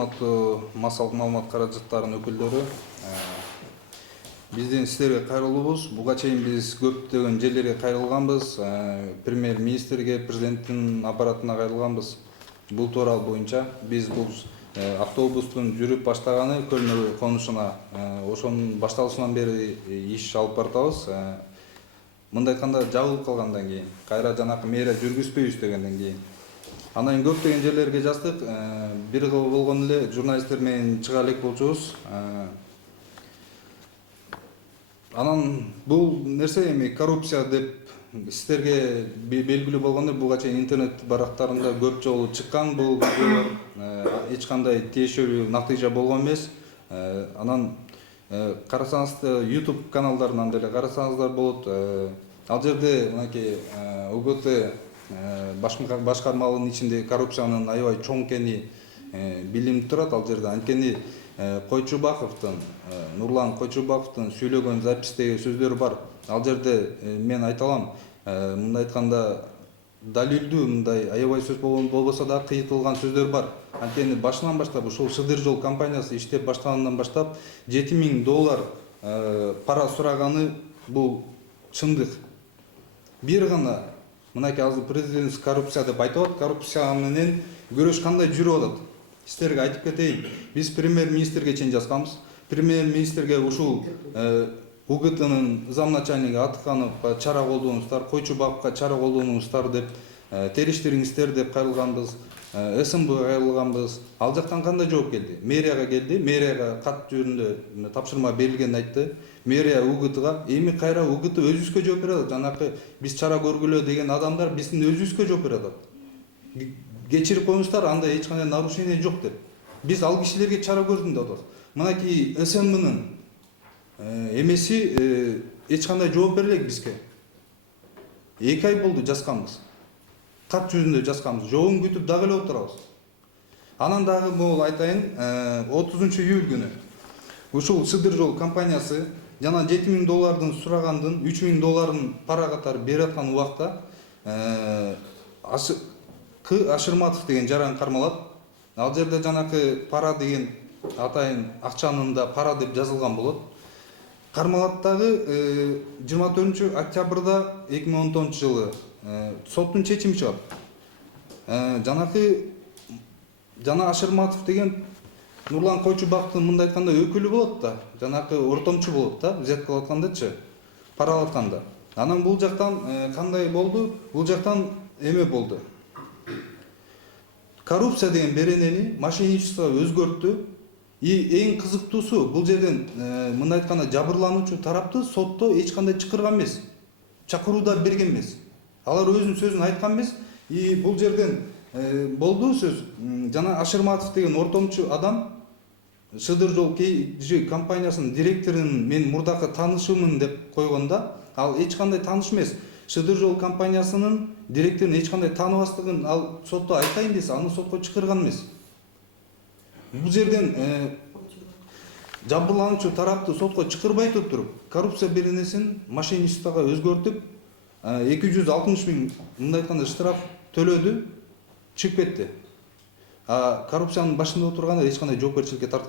Массалык маалымат каражаттарынын өкүлдөрү, биздин сиздерге кайрылуубуз. Буга чейин биз көптөгөн жерлерге кайрылганбыз, премьер-министрге, президенттин аппаратына кайрылганбыз. Бул туурал боюнча биз бул автобустун жүрүп баштаганы Көлнө конушуна ошонун башталышынан бери иш алып баратабыз. Мындай айтканда жабылып калгандан кийин, кайра жанакы мэрия жүргүзбөйбүз дегенден кийин. Анан кийин көптөгөн жерлерге жаздык. Бир кылы болгон эле журналисттер менен чыга элек болчубуз. Анан бул нерсе эми коррупция деп сиздерге белгилүү болгондой, буга чейин интернет барактарында көп жолу чыккан бул видеолор, эч кандай тиешелүү натыйжа болгон эмес. Анан карасаңыз YouTube каналдарынан деле карасаңыздар болот. Ал жерде мынакей УГТ башкармалыгынын ичинде коррупциянын аябай чоң экени билинип турат. Ал жерде анткени Койчубаковдун, Нурлан Койчубаковдун сүйлөгөн запистеги сөздөр бар. Ал жерде мен айта алам, мындай айтканда далилдүү мындай аябай сөз болбосо да кыйтылган сөздөр бар. Анткени башынан баштап ушул Сыдыр жол компаниясы иштеп баштагандан баштап $7,000 пара сураганы бул чындык. Бир гана мынакей азыр президент коррупция деп айтып атат. Коррупция менен күрөш кандай жүрүп атат? Сиздерге айтып кетейин. Биз премьер-министрге чейин жазганбыз. Премьер-министрге ушул УГТнын замначальниги Атыкановго чара колдонуңуздар, Койчубаковго чара колдонуңуздар деп, териштириңиздер деп кайрылганбыз. СМБга кайрылганбыз. Ал жактан кандай жооп келди? Мэрияга келди. Мэрияга кат жөнүндө тапшырма берилгенин айтты. Мэрия УГТга эми кайра УГТ өзүбүзгө жооп берет. Жанакы биз чара көргүлө деген адамдар биздин өзүбүзгө жооп берет. Кечирип коюңуздар, анда эч кандай нарушение жок деп. Биз ал кишилерге чара көрдүм деп атабыз. Мынакей СМБнын эмеси эч кандай жооп бере элек бизге. 2 ай болду жазганбыз. Кат жүзүндө жазганбыз. Жообун күтүп дагы эле отурабыз. Анан дагы могул айтайын, 30 июль күнү ушул Сыдыр жол компаниясы жана $7,000 сурагандын $3,000 пара катары берип аткан убакта Ашырматов деген жаран кармалат. Ал жерде жанакы пара деген атайын акчанын да пара деп жазылган болот. Кармалаттагы 24 октябрда 2019 жылы соттун чечими чыгат. Жана Ашырматов деген Нурлан Койчубаковдун мындай айтканда өкүлү болот да, жанакы ортомчу болот да, взяткалап аткандачы, пара алатканда. Анан бул жактан кандай болду? Бул жактан эме болду. Коррупция деген беренени мошенничествого өзгөрттү. Эң кызыктуусу, бул жерден мындай айтканда жабырлануучу тарапты сотто эч кандай чакырган эмес. Чакыруу да берген эмес. Алар өзүнүн сөзүн айткан эмес. Бул жерден болду сөз. Жана Ашырматов деген ортомчу адам Сыдыр жол KG компаниясынын директорунун мен мурдакы таанышымын деп койгонда, ал эч кандай тааныш эмес. Сыдыр жол компаниясынын директорун эч кандай тааныбастыгын ал сотто айтайын десе, аны сотко чакырган эмес. Бул жерден жабырлануучу тарапты сотко чакырбай туруп, коррупция беренесин мошенничествого өзгөртүп, 260 000 мындай айтканда штраф төлөдү, чыгып кетти. Коррупциянын башында отургандар эч кандай жоопкерчиликке тартылбайт.